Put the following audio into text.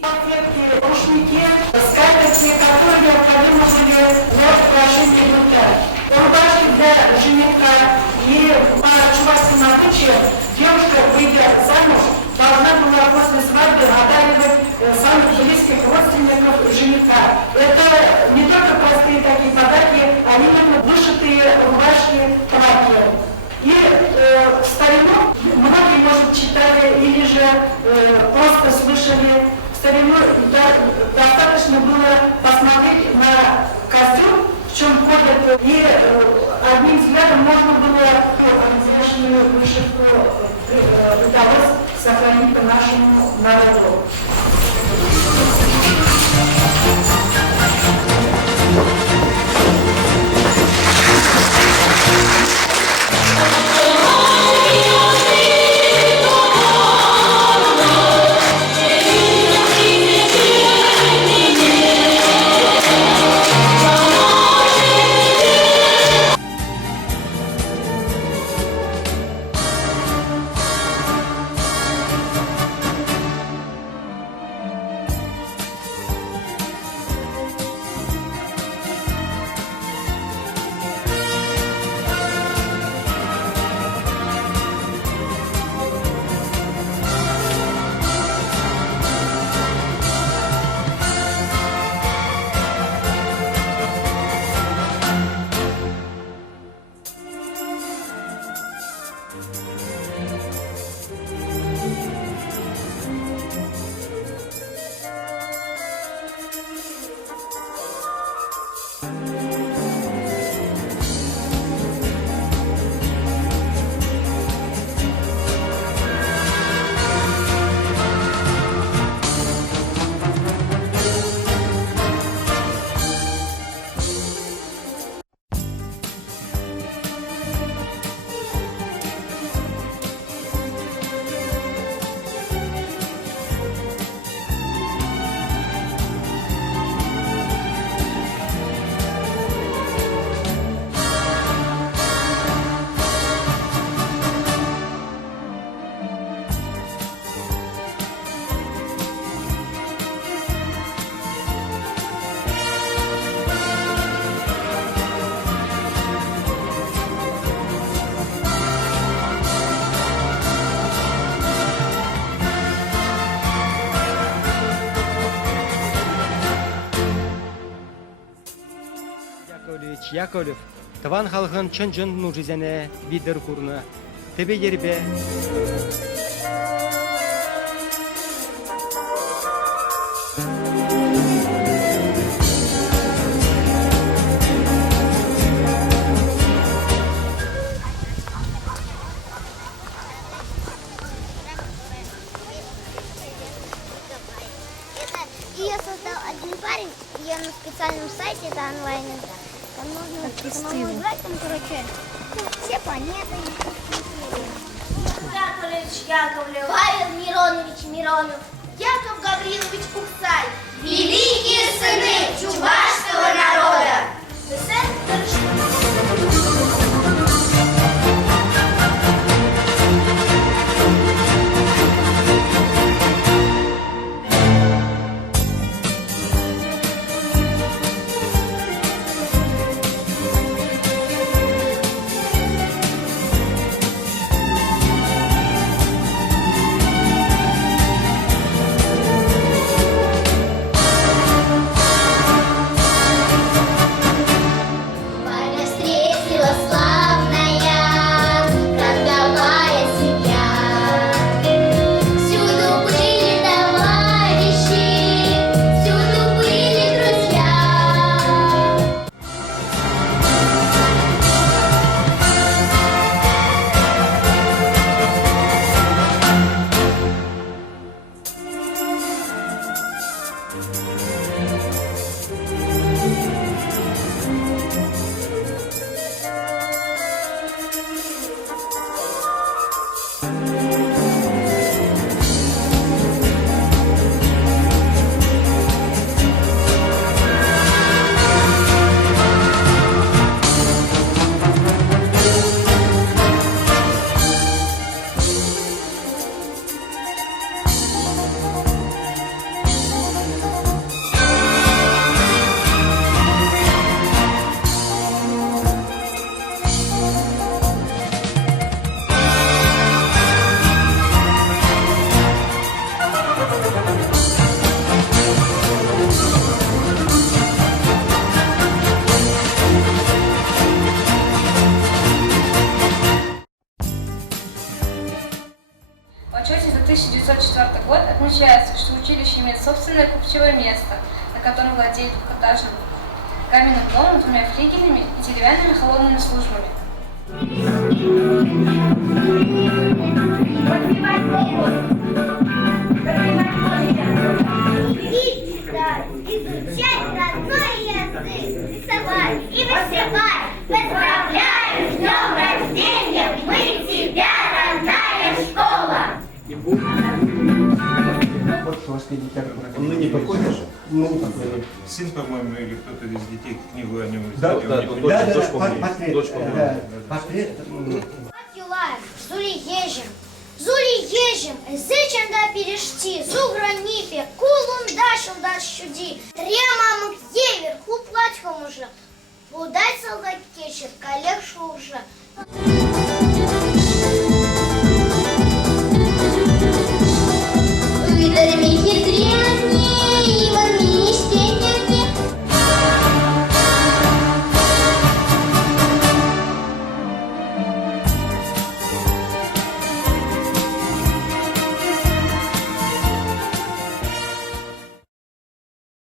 салфетки, рушники, скатерти, которые необходимы были для украшения быта. Рубашки для жениха и по чувашскому обычаю девушка, выйдя замуж, должна была после свадьбы одаривать самых близких родственников жениха. Это не только простые такие подарки, а именно вышитые рубашки, платья. И в старину, многие, может, читали или же просто слышали, в старину достаточно было посмотреть на костюм, в чем ходят, и одним взглядом можно было изящную вышивку удалось сохранить по нашему народу. Яковлев, Таван халқын чын-чын мұжизәне бидір курны. Тебе ербе. Ее создал один парень, ее на специальном сайте, это онлайн игра. Там нужно играть, там, короче, все планеты. Яковлевич Яковлев, Павел Миронович Миронов, Яков Гаврилович Куксай, великие сыны чувашского народа. Отмечается, что училище имеет собственное купчевое место, на котором владеет двухэтажным каменным домом, 2 флигелями и деревянными холодными службами. Изучать родной язык, рисовать и вышивать. Поздравляем, с днем рождения, мы тебя, родная школа! Ныне покойный же? Сын, по-моему, или кто-то из детей книгу о нем Да, издал, да, не понял. дочь помнит. Юлаев, Зули ежем, зичем да перешти, зугранипе, кулун дашил да щуди, тремамык евер, хуплать хомужа, удать солдат кечер, коллег шужа.